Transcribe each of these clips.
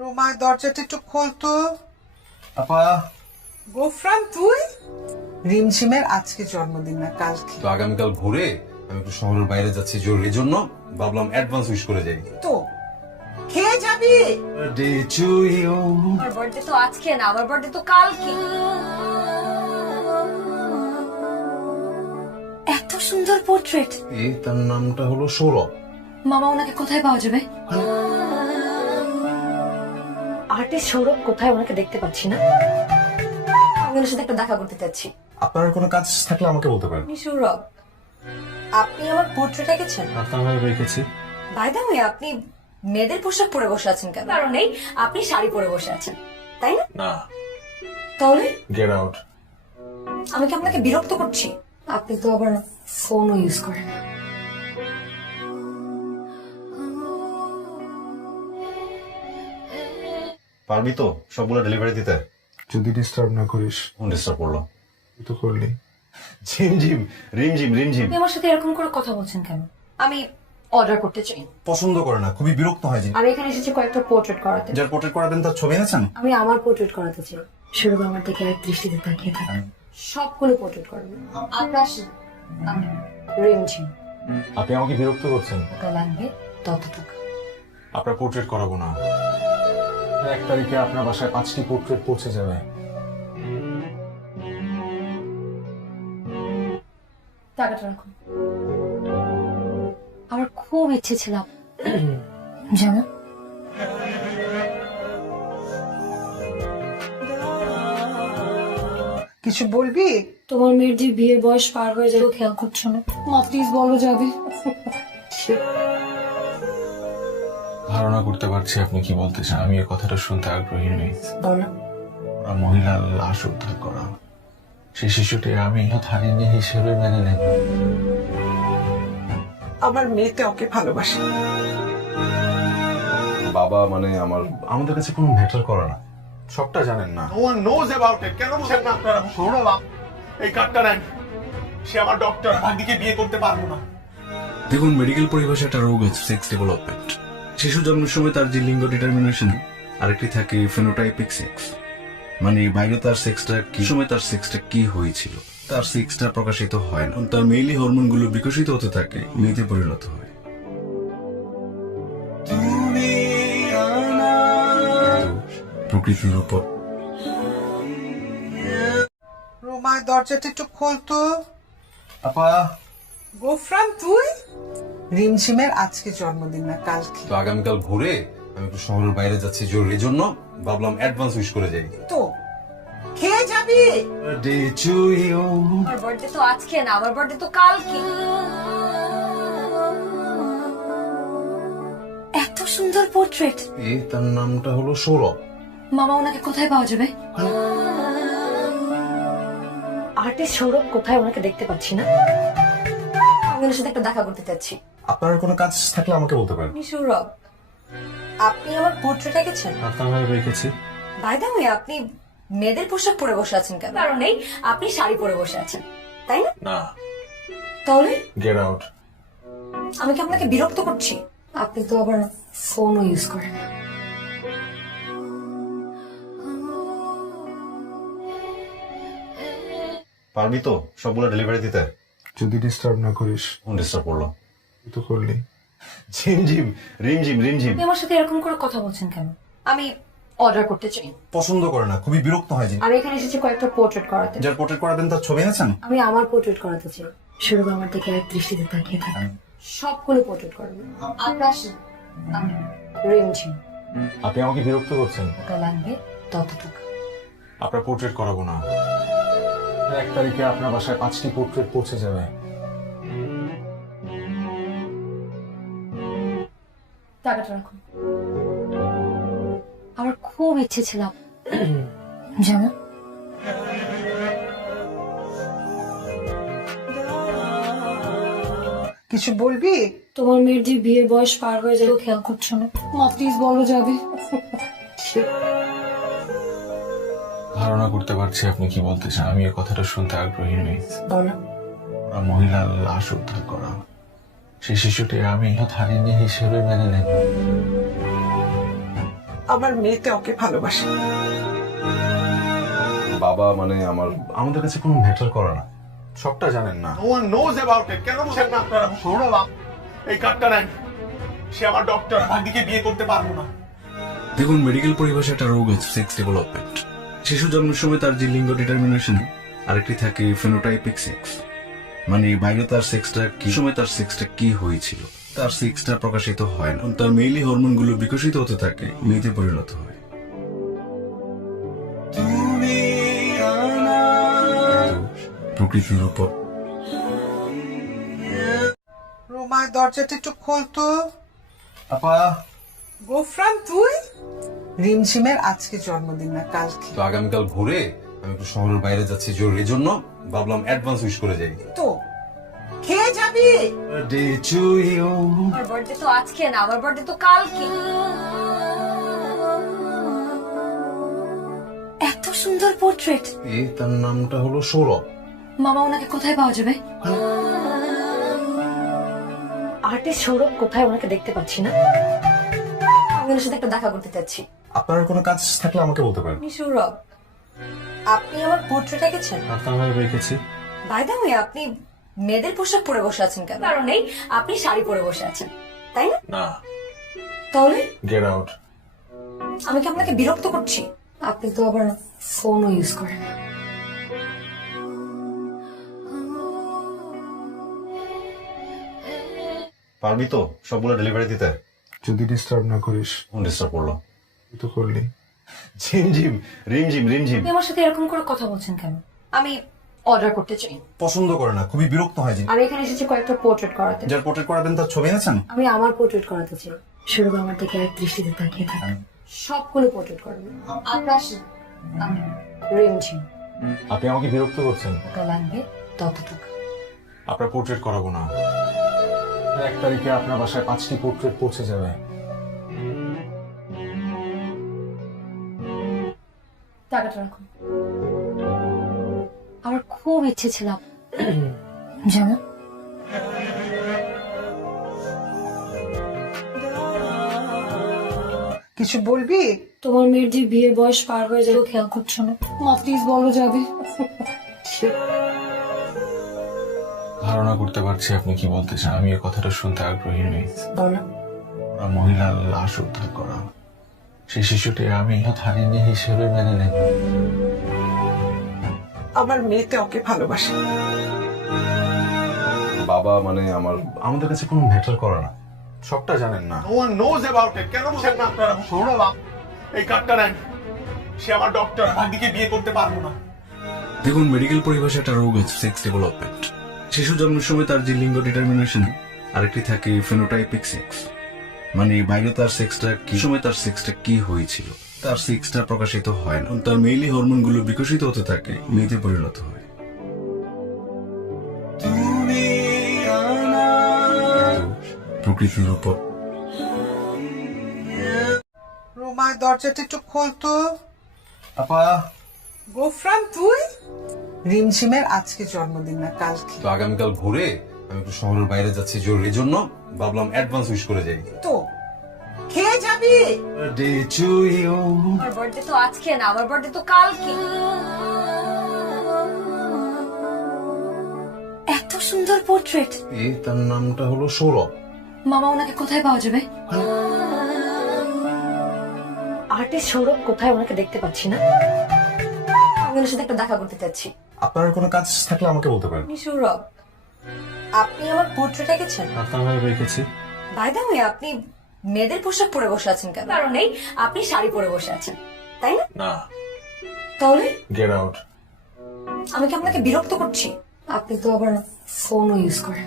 রোমা দরজাটা একটু খোলতো। আপা গোফরান তুই? রিমঝিমের আজকে জন্মদিন না কালকে। তো আগামীকাল ভোরে আমি একটু শহরের বাইরে যাচ্ছি জরুরি জন্য, ভাবলাম অ্যাডভান্স উইশ করে যাই। তো খেয়ে যাবি? Birthday to you. আমার বার্থডে তো আজকে না, আমার বার্থডে তো কালকে। এত সুন্দর পোর্ট্রেট। তার নামটা হলো সৌরভ। মামা ওনাকে কোথায় পাওয়া যাবে? আর্টিস্ট সৌরভ কোথায়? ওনাকে দেখতে পাচ্ছি না। আমি ওনার সাথে একটা দেখা করতে চাচ্ছি। আপনার কোনো কাজ থাকলে আমাকে বলতে পারেন। আপনি সৌরভ, আপনি আমার পোর্ট্রেট এঁকেছেন? আপনার রেখেছি। বাই দ্য ওয়ে, আপনি মেয়েদের পোশাক পরে বসে আছেন কেন? কারণ নেই, আপনি শাড়ি পরে বসে আছেন, তাই না? না, তাহলে গেট আউট। আমি কি আপনাকে বিরক্ত করছি? আপনি তো আবার ফোনও ইউজ করেন। পারবি তো সবগুলো ডেলিভারি দিতে? যদি ডিস্টার্ব না করিস। কোন ডিস্টার্ব করলো? তুই তো করলি। ঝিমঝিম রিমঝিম রিমঝিম। আপনি আমার সাথে এরকম করে কথা বলছেন কেন? আমি অর্ডার করতে চাই। পছন্দ করে না, খুবই বিরক্ত হয়। আমি এখানে এসেছি কয়েকটা পোর্ট্রেট করাতে। যার পোর্ট্রেট করাবেন তার ছবি এনেছেন? আমি আমার পোর্ট্রেট করাতে চাই। শুরু আমার দিকে এক দৃষ্টিতে তাকিয়ে থাকেন। সবগুলো পোর্ট্রেট করবেন। আকাশ, আমি রিমঝিম। আপনি আমাকে বিরক্ত করছেন। টাকা লাগবে তত টাকা। আপনার পোর্ট্রেট করাবো না। 1 তারিখে আপনার বাসায় 5টি পোর্ট্রেট পৌঁছে যাবে। টাকাটা রাখুন। আমার খুব ইচ্ছে ছিল যেমন কিছু বলবি? তোমার মেয়ের যে বিয়ের বয়স পার হয়ে যাবে খেয়াল করছো না? মা প্লিজ বলো যাবে। ধারণা করতে পারছি আপনি কি বলতে চান। আমি এই কথাটা শুনতে আগ্রহী নই। বলো। ওরা মহিলার লাশ উদ্ধার করা, সেই শিশুটি আমি হারিয়ে হিসেবে মেনে নেব। আমার মেয়েতে ওকে ভালোবাসে। বাবা মানে আমাদের কাছে কোনো ম্যাটার করে না। সবটা জানেন না। No one knows about it. কেন বুঝেন না আপনারা? সৌরভ, এই কার্ডটা নেন। সে আমার ডক্টর, ভাগ্নিকে বিয়ে করতে পারবো না। দেখুন, মেডিকেল পরিভাষায় একটা রোগ আছে সেক্স ডেভেলপমেন্ট। শিশু জন্মের সময় তার যে লিঙ্গ ডিটারমিনেশন, আরেকটি থাকে ফেনোটাইপিক সেক্স, মানে বাইরে তার সেক্সটা কি সময় তার সেক্সটা কি হয়েছিল, তার সেক্সটা প্রকাশিত হয় না। তার মেইলি হরমোনগুলো বিকশিত হতে থাকে, মেয়েতে পরিণত হয়। প্রকৃতির উপর রোমা দরজাটা একটু খোলতো। আপা গোফরান তুই? রিমঝিমের আজকে জন্মদিন না কালকে। তো আগামীকাল ভোরে আমি একটু শহরের বাইরে যাচ্ছি জরুরি জন্য, ভাবলাম অ্যাডভান্স উইশ করে যাই। তো খেয়ে যাবি? Birthday to you. আমার বার্থডে তো আজকে না, আমার বার্থডে তো কালকে। এত সুন্দর পোর্ট্রেট। তার নামটা হলো সৌরভ। মামা ওনাকে কোথায় পাওয়া যাবে? আর্টিস্ট সৌরভ কোথায়? ওনাকে দেখতে পাচ্ছি না। আমি ওনার সাথে একটা দেখা করতে চাচ্ছি। আপনার কোনো কাজ থাকলে আমাকে বলতে পারেন। আপনি সৌরভ, আপনি আমার পোর্ট্রেট এঁকেছেন? আপনার রেখেছি। বাই দ্য ওয়ে, আপনি মেয়েদের পোশাক পরে বসে আছেন কেন? কারণ নেই, আপনি শাড়ি পরে বসে আছেন, তাই না? না, তাহলে গেট আউট। আমি কি আপনাকে বিরক্ত করছি? আপনি তো আবার ফোনও ইউজ করেন। পারবি তো সবগুলো ডেলিভারি দিতে? যদি ডিস্টার্ব না করিস। কোন ডিস্টার্ব করলো? তুই তো করলি। ঝিমঝিম রিমঝিম রিমঝিম। আপনি আমার সাথে এরকম করে কথা বলছেন কেন? আমি অর্ডার করতে চাই। পছন্দ করে না, খুবই বিরক্ত হয়। আমি এখানে এসেছি কয়েকটা পোর্ট্রেট করাতে। যার পোর্ট্রেট করাবেন তার ছবি এনেছেন? আমি আমার পোর্ট্রেট করাতে চাই। শুরু আমার দিকে এক দৃষ্টিতে তাকিয়ে থাকেন। সবগুলো পোর্ট্রেট করবেন। আকাশ, আমি রিমঝিম। আপনি আমাকে বিরক্ত করছেন। টাকা লাগবে তত টাকা। আপনার পোর্ট্রেট করাবো না। 1 তারিখে আপনার বাসায় 5টি পোর্ট্রেট পৌঁছে যাবে। টাকাটা রাখুন। আমার খুব ইচ্ছে ছিল যেমন কিছু বলবি? তোমার মেয়ের যে বিয়ের বয়স পার হয়ে যাবে খেয়াল করছো না? মা প্লিজ বলো যাবে। ধারণা করতে পারছি আপনি কি বলতে চান। আমি এই কথাটা শুনতে আগ্রহী নই। বলো। ওরা মহিলার লাশ উদ্ধার করা, সেই শিশুটি আমি হারিয়ে হিসেবে মেনে নেব। আমার মেয়েটা ওকে ভালোবাসে। বাবা মানে আমাদের কাছে কোনো ম্যাটার করে না। সবটা জানেন না। No one knows about it. কেন বুঝেন না আপনারা? সৌরভ, এই কার্ডটা নেন। সে আমার ডক্টর, ভাগ্নিকে বিয়ে করতে পারবো না। দেখুন, মেডিকেল পরিভাষায় একটা রোগ আছে সেক্স ডেভেলপমেন্ট। শিশু জন্মের সময় তার যে লিঙ্গ ডিটারমিনেশন, আরেকটি থাকে ফেনোটাইপিক সেক্স, মানে বাইরে তার সেক্সটা কি সময় তার সেক্সটা কি হয়েছিল, তার সেক্সটা প্রকাশিত হয় না। তার মেইলি হরমোনগুলো বিকশিত হতে থাকে, মেয়েতে পরিণত হয়। প্রকৃতির উপর রোমা, দরজাটা একটু খোলতো। আপা, গোফরান তুই? রিমঝিমের আজকে জন্মদিন না কালকে। তো আগামীকাল ভোরে আমি একটু শহরের বাইরে যাচ্ছি জরুরি জন্য, ভাবলাম অ্যাডভান্স উইশ করে যাই। তো খেয়ে যাবি? আমার বার্থডে তো আজকে না, আমার বার্থডে তো কালকে। এত সুন্দর পোর্ট্রেট। তার নামটা হলো সৌরভ। মামা, ওনাকে কোথায় পাওয়া যাবে? আর্টিস্ট সৌরভ কোথায়? ওনাকে দেখতে পাচ্ছি না। আমি ওনার সাথে একটা দেখা করতে চাচ্ছি। আপনার কোনো কাজ থাকলে আমাকে বলতে পারেন। আপনি সৌরভ, আপনি আমার পোর্ট্রেট এঁকেছেন? আপনার রেখেছি। বাই দ্য ওয়ে, আপনি মেয়েদের পোশাক পরে বসে আছেন কেন? কারণ নেই, আপনি শাড়ি পরে বসে আছেন, তাই না? না, তাহলে গেট আউট। আমি কি আপনাকে বিরক্ত করছি? আপনি তো আবার ফোনও ইউজ করেন। পারবি তো সবগুলো ডেলিভারি দিতে? যদি ডিস্টার্ব না করিস। কোন ডিস্টার্ব করলো? তুই তো করলি। ঝিমঝিম, রিমঝিম, রিমঝিম। আপনি আমার সাথে এরকম করে কথা বলছেন কেন? আমি অর্ডার করতে চাই। পছন্দ করে না, খুবই বিরক্ত হয়। আমি এখানে এসেছি কয়েকটা পোর্ট্রেট করাতে। যার পোর্ট্রেট করাবেন তার ছবি এনেছেন? আমি আমার পোর্ট্রেট করাতে চাই। শুরু আমার দিকে এক দৃষ্টিতে তাকিয়ে থাকেন। সবগুলো পোর্ট্রেট করবো। আকাশ, আমি রিমঝিম। আপনি আমাকে বিরক্ত করছেন। টাকা লাগবে ততটুকু। আপনার পোর্ট্রেট করাবো না। 1 তারিখে আপনার বাসায় 5টি পোর্ট্রেট পৌঁছে যাবে। টাকাটা রাখুন। আমার খুব ইচ্ছে ছিল যেমন কিছু বলবি? তোমার মেয়ের যে বিয়ের বয়স পার হয়ে যাবে, খেয়াল করছো না? মা প্লিজ বলো যাবে। ধারণা করতে পারছি আপনি কি বলতে চান। আমি এই কথাটা শুনতে আগ্রহী নই। বলো। ওরা মহিলার লাশ উদ্ধার করা, সেই শিশুটি আমি হারিনি হিসেবে মেনে নেব। আমার মেয়েটা ওকে ভালোবাসে। বাবা মানে আমাদের কাছে কোনো ম্যাটার করে না। সবটা জানেন না। No one knows about it. কেন বুঝেন না আপনারা? সৌরভ, এই কার্ডটা নেন। সে আমার ডক্টর, ভাগ্নিকে বিয়ে করতে পারবো না। দেখুন, মেডিকেল পরিভাষায় একটা রোগ আছে সেক্স ডেভেলপমেন্ট। শিশু জন্মের সময় তার যে লিঙ্গ ডিটারমিনেশন, আরেকটি থাকে ফেনোটাইপিক সেক্স, মানে বাইরে তার সেক্সটা কি সময় তার সেক্সটা কি হয়েছিল, তার সেক্সটা প্রকাশিত হয় না। তার মেইলি হরমোনগুলো বিকশিত হতে থাকে, মেয়েতে পরিণত হয়। প্রকৃতির উপর রোমা, দরজাটা একটু খোলতো। আপা, গোফরান তুই? রিমঝিমের আজকে জন্মদিন না কালকে। তো আগামীকাল ভোরে আমি একটু শহরের বাইরে যাচ্ছি জরুরি জন্য, ভাবলাম অ্যাডভান্স উইশ করে যাই। তো খেয়ে যাবি? আমার বার্থডে তো আজকে না, আমার বার্থডে তো কালকে। এত সুন্দর পোর্ট্রেট। তার নামটা হলো সৌরভ। মামা, ওনাকে কোথায় পাওয়া যাবে? আর্টিস্ট সৌরভ কোথায়? ওনাকে দেখতে পাচ্ছি না। আমি ওনার সাথে একটা দেখা করতে চাচ্ছি। আপনার কোনো কাজ থাকলে আমাকে বলতে পারেন। আপনি সৌরভ, আপনি আমার পোর্ট্রেট এঁকেছেন? আপনার রেখেছি। বাই দ্য ওয়ে, আপনি মেয়েদের পোশাক পরে বসে আছেন কেন? কারণ নেই, আপনি শাড়ি পরে বসে আছেন, তাই না? না, তাহলে গেট আউট। আমি কি আপনাকে বিরক্ত করছি? আপনি তো আবার ফোনও ইউজ করেন।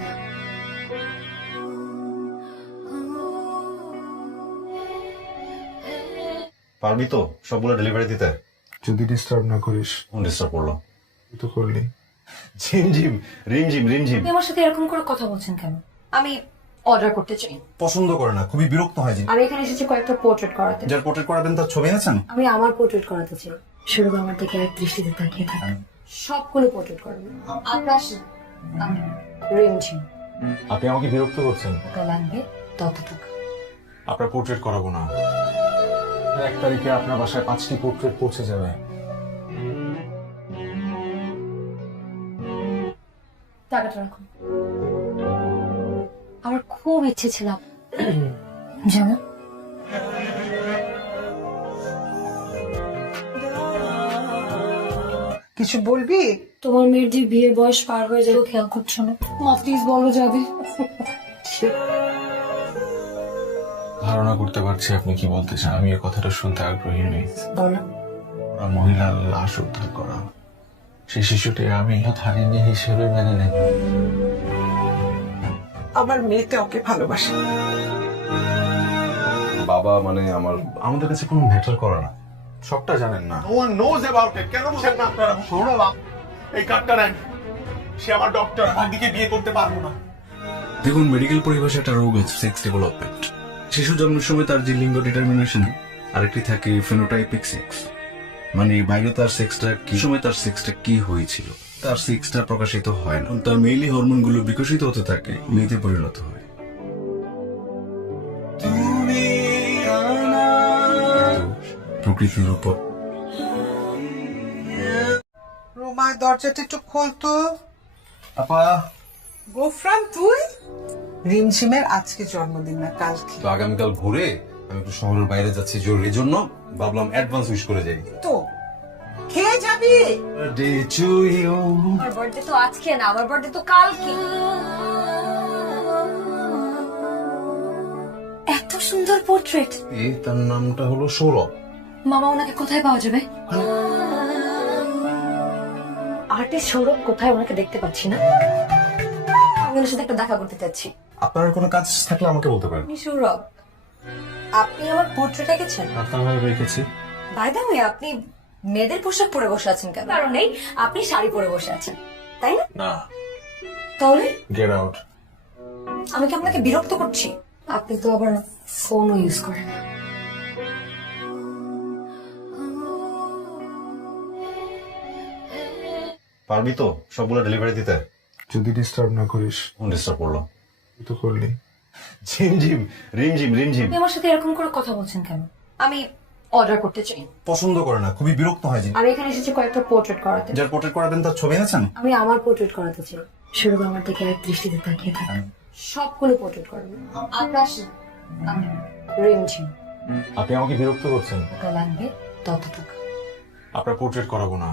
পারবি তো সবগুলো ডেলিভারি দিতে? যদি ডিস্টার্ব না করিস। কোন ডিস্টার্ব করলো? তুই তো করলি। ঝিমঝিম, রিমঝিম, রিমঝিম। আপনি আমার সাথে এরকম করে কথা বলছেন কেন? আমি অর্ডার করতে চাই। পছন্দ করে না, খুবই বিরক্ত হয়। আমি এখানে এসেছি কয়েকটা পোর্ট্রেট করাতে। যার পোর্ট্রেট করাবেন তার ছবি এনেছেন? আমি আমার পোর্ট্রেট করাতে চাই। শুরু আমার দিকে এক দৃষ্টিতে তাকিয়ে থাকেন। সবগুলো পোর্ট্রেট করবো। আকাশ, আমি রিমঝিম। আপনি আমাকে বিরক্ত করছেন। টাকা লাগবে ততটুকু। আপনার পোর্ট্রেট করাবো না। 1 তারিখে আপনার বাসায় 5টি পোর্ট্রেট পৌঁছে যাবে। টাকাটা রাখুন। আমার খুব ইচ্ছে ছিল যেমন কিছু বলবি? তোমার মেয়ের যে বিয়ের বয়স পার হয়ে যাবে খেয়াল করছো না। মা প্লিজ বলো যাবে। ধারণা করতে পারছি আপনি কি বলতে চান। আমি এই কথাটা শুনতে আগ্রহী নই। বলো। ওরা মহিলার লাশ উদ্ধার করা, সেই শিশুটি আমি হারিয়ে হিসেবে মেনে নেব। আমার মেয়েতে ওকে ভালোবাসে। বাবা মানে আমাদের কাছে কোনো ম্যাটার করে না। সবটা জানেন না। No one knows about it. কেন বুঝেন না আপনারা? সৌরভ, এই কার্ডটা নেন। সে আমার ডক্টর। ভাগ্নিকে বিয়ে করতে পারবো না। দেখুন, মেডিকেল পরিভাষায় একটা রোগ আছে সেক্স ডেভেলপমেন্ট। শিশু জন্মের সময় তার যে লিঙ্গ ডিটারমিনেশন, আরেকটি থাকে ফেনোটাইপিক সেক্স, মানে বাইরে তার সেক্সটা কি সময় তার সেক্সটা কি হয়েছিল, তার সেক্সটা প্রকাশিত হয় না। তার মেইলি হরমোনগুলো বিকশিত হতে থাকে, মেয়েতে পরিণত হয়। প্রকৃতির উপর রোমা, দরজাটা একটু খোলতো। আপা, গোফরান তুই? রিমঝিমের আজকে জন্মদিন না কালকে। তো আগামীকাল ভোরে আমি একটু শহরের বাইরে যাচ্ছি জরুরি জন্য, ভাবলাম অ্যাডভান্স উইশ করে যাই। তো খেয়ে যাবি? Birthday to you. আমার বার্থডে তো আজকে না, আমার বার্থডে তো কালকে। এত সুন্দর পোর্ট্রেট। তার নামটা হলো সৌরভ। মামা, ওনাকে কোথায় পাওয়া যাবে? আর্টিস্ট সৌরভ কোথায়? ওনাকে দেখতে পাচ্ছি না। আমি ওনার সাথে একটা দেখা করতে চাচ্ছি। আপনার কোনো কাজ থাকলে আমাকে বলতে পারেন। আপনি সৌরভ, আপনি আমার পোর্ট্রেট এঁকেছেন? আপনার রেখেছি। বাই দ্য ওয়ে, আপনি মেয়েদের পোশাক পরে বসে আছেন কেন? কারণ নেই, আপনি শাড়ি পরে বসে আছেন, তাই না? না, তাহলে গেট আউট। আমি কি আপনাকে বিরক্ত করছি? আপনি তো আবার ফোনও ইউজ করেন। পারবি তো সবগুলো ডেলিভারি দিতে? যদি ডিস্টার্ব না করিস। ডিস্টার্ব করলাম। তুই তো করলি। ঝিমঝিম, রিমঝিম রিমঝিম। আপনি আমার সাথে এরকম করে কথা বলছেন কেন? আমি অর্ডার করতে চাই। পছন্দ করে না, খুবই বিরক্ত হয়। আমি এখানে এসেছি কয়েকটা পোর্ট্রেট করাতে। যার পোর্ট্রেট করাবেন তার ছবি এনেছেন? আমি আমার পোর্ট্রেট করাতে চাই। শুরু আমার দিকে এক দৃষ্টিতে তাকিয়ে থাকে। সবগুলো পোর্ট্রেট করবো। আকাশ না, আমি রিমঝিম। আপনি আমাকে বিরক্ত করছেন। টাকা লাগবে তত টাকা। আপনার পোর্ট্রেট করাবো না।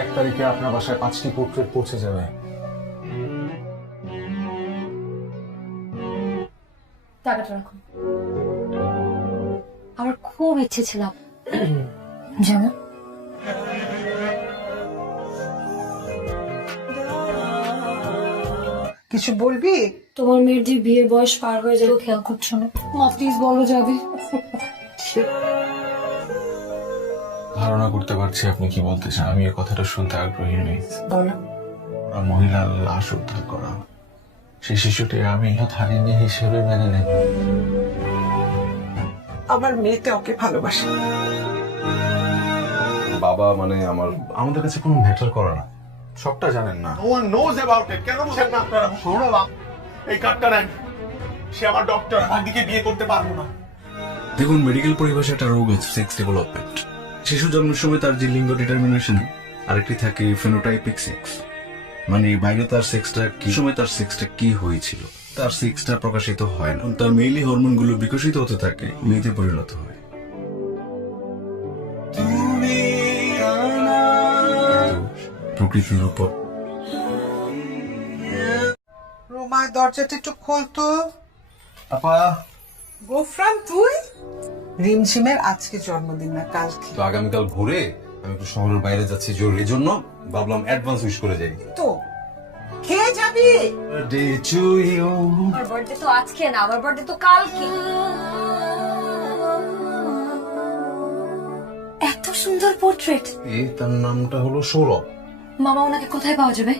1 তারিখে আপনার বাসায় 5টি পোর্ট্রেট পৌঁছে যাবে। টাকাটা রাখুন। আমার খুব ইচ্ছে ছিল যেমন কিছু বলবি? তোমার মেয়ের যে বিয়ের বয়স পার হয়ে যাবে খেয়াল করছো না। মা প্লিজ বলো যাবে। ধারণা করতে পারছি আপনি কি বলতে চান। আমি এই কথাটা শুনতে আগ্রহী নই। বলো। ওরা মহিলার লাশ উদ্ধার করা, সেই শিশুটি আমি হারিয়ে হিসেবে মেনে নেব। আমার মেয়েতে ওকে ভালোবাসে। বাবা মানে আমাদের কাছে কোনো ম্যাটার করে না। সবটা জানেন না। No one knows about it. কেন বুঝেন না আপনারা? সৌরভ, এই কার্ডটা নেন। সে আমার ডক্টর। ভাগ্নিকে বিয়ে করতে পারবো না। দেখুন, মেডিকেল পরিভাষায় একটা রোগ আছে সেক্স ডেভেলপমেন্ট। শিশু জন্মের সময় তার যে লিঙ্গ ডিটারমিনেশন, আরেকটি থাকে ফেনোটাইপিক সেক্স, মানে বাইরে তার সেক্সটা কি সময় তার সেক্সটা কি হয়েছিল, তার সেক্সটা প্রকাশিত হয় না। তার মেইলি হরমোনগুলো বিকশিত হতে থাকে, মেয়েতে পরিণত হয়। প্রকৃতির উপর রোমা, দরজাটা একটু খোলতো। আপা, গোফরান তুই? রিমঝিমের আজকে জন্মদিন না কালকে। তো আগামীকাল ভোরে আমি একটু শহরের বাইরে যাচ্ছি জরুরি জন্য, ভাবলাম অ্যাডভান্স উইশ করে যাই। তো খেয়ে যাবি? Birthday to you. আমার বার্থডে তো আজকে না, আমার বার্থডে তো কালকে। এত সুন্দর পোর্ট্রেট। তার নামটা হলো সৌরভ। মামা, ওনাকে কোথায় পাওয়া যাবে?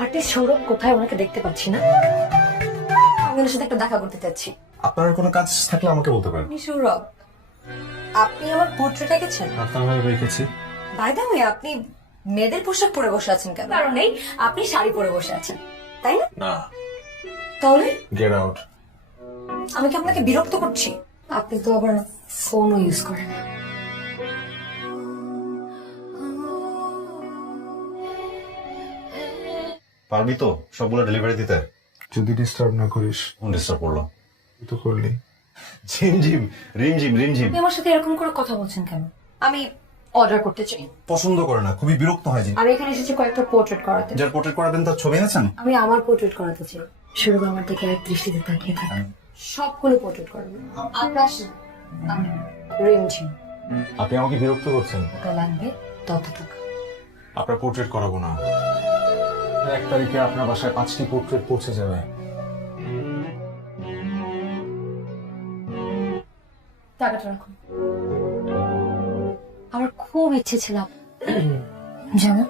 আর্টিস্ট সৌরভ কোথায়? ওনাকে দেখতে পাচ্ছি না। আমি ওনার সাথে একটা দেখা করতে চাচ্ছি। আপনার কোনো কাজ থাকলে আমাকে বলতে পারেন। আপনি সৌরভ, আপনি আমার পোর্ট্রেট এঁকেছেন? আপনার রেখেছি। বাই দ্য ওয়ে, আপনি মেয়েদের পোশাক পরে বসে আছেন কেন? কারণ নেই, আপনি শাড়ি পরে বসে আছেন, তাই না? না, তাহলে গেট আউট। আমি কি আপনাকে বিরক্ত করছি? আপনি তো আবার ফোনও ইউজ করেন। পারবি তো সবগুলো ডেলিভারি দিতে? যদি ডিস্টার্ব না করিস। কোন ডিস্টার্ব করলো? তুই তো করলি। ঝিমঝিম রিমঝিম রিমঝিম আপনি আমার সাথে এরকম করে কথা বলছেন কেন? আমি অর্ডার করতে চাই। পছন্দ করে না, খুবই বিরক্ত হয়। আমি এখানে এসেছি কয়েকটা পোর্ট্রেট করাতে। যার পোর্ট্রেট করাবেন তার ছবি এনেছেন? আমি আমার পোর্ট্রেট করাতে চাই। শুরু আমার দিকে এক দৃষ্টিতে তাকিয়ে থাকেন। সবগুলো পোর্ট্রেট করবো। আকাশ না, আমি রিমঝিম। আপনি আমাকে বিরক্ত করছেন। টাকা লাগবে তত টাকা। আপনার পোর্ট্রেট করাবো না। 1 তারিখে আপনার বাসায় 5টি পোর্ট্রেট পৌঁছে যাবে। টাকাটা রাখুন। আমার খুব ইচ্ছে ছিল যেমন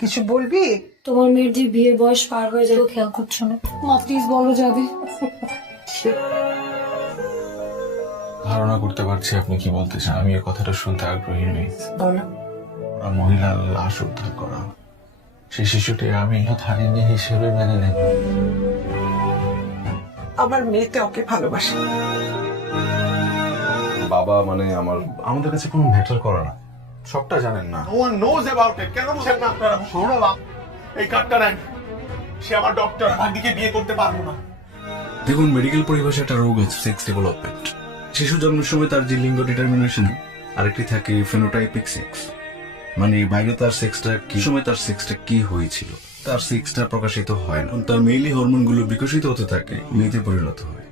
কিছু বলবি? তোমার মেয়ের যে বিয়ের বয়স পার হয়ে যাবে খেয়াল করছো না? মা প্লিজ বলো যাবে। ধারণা করতে পারছি আপনি কি বলতে চান। আমি এই কথাটা শুনতে আগ্রহী নই। বলো। ওরা মহিলার লাশ উদ্ধার করা, সেই শিশুটি আমি হারিয়ে হিসেবে মেনে নেব। আমার মেয়েতে ওকে ভালোবাসে। বাবা মানে আমাদের কাছে কোনো ম্যাটার করে না। সবটা জানেন না। No one knows about it. কেন বুঝেন না আপনারা? সৌরভ, এই কার্ডটা নেন। সে আমার ডক্টর, ভাগ্নিকে বিয়ে করতে পারবো না। দেখুন, মেডিকেল পরিভাষায় একটা রোগ আছে সেক্স ডেভেলপমেন্ট। শিশু জন্মের সময় তার যে লিঙ্গ ডিটারমিনেশন, আরেকটি থাকে ফেনোটাইপিক সেক্স, মানে বাইরে তার সেক্সটা কি সময় তার সেক্সটা কি হয়েছিল, তার সেক্সটা প্রকাশিত হয় না। তার মেইলি হরমোনগুলো বিকশিত হতে থাকে, মেয়েতে পরিণত হয়।